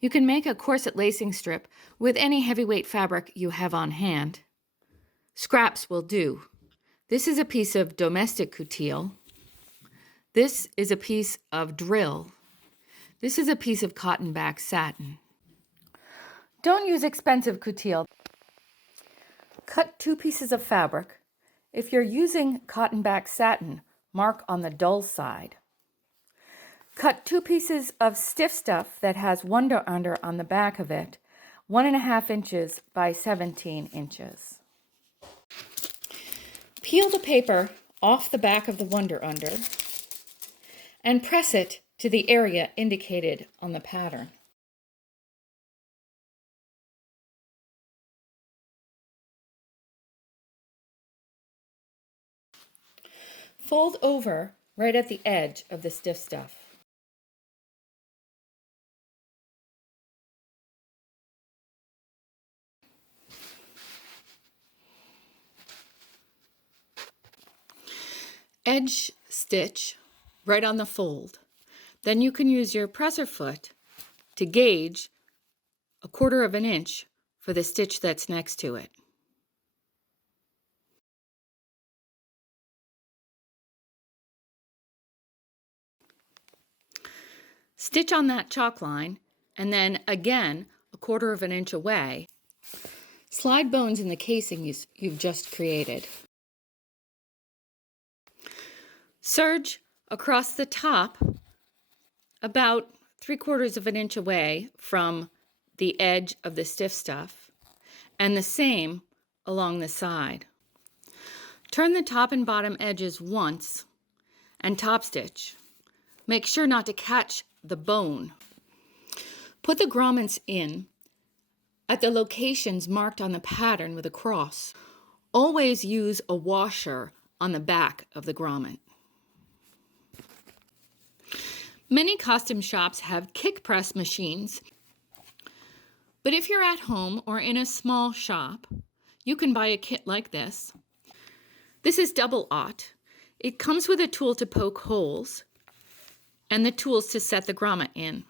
You can make a corset lacing strip with any heavyweight fabric you have on hand. Scraps will do. This is a piece of domestic coutil. This is a piece of drill. This is a piece of cotton back satin. Don't use expensive coutil. Cut 2 pieces of fabric. If you're using cotton back satin, mark on the dull side. Cut 2 pieces of stiff stuff that has wonder under on the back of it, 1.5 inches by 17 inches. Peel the paper off the back of the wonder under and press it to the area indicated on the pattern. Fold over right at the edge of the stiff stuff. Edge stitch right on the fold. Then you can use your presser foot to gauge 1/4 inch for the stitch that's next to it. Stitch on that chalk line and then again 1/4 inch away. Slide bones in the casing you've just created. Serge across the top about 3/4 inch away from the edge of the stiff stuff, and the same along the side. Turn the top and bottom edges once and top stitch. Make sure not to catch the bone. Put the grommets in at the locations marked on the pattern with a cross. Always use a washer on the back of the grommet. Many costume shops have kick press machines, but if you're at home or in a small shop, you can buy a kit like this. This is double-aught. It comes with a tool to poke holes and the tools to set the grommet in.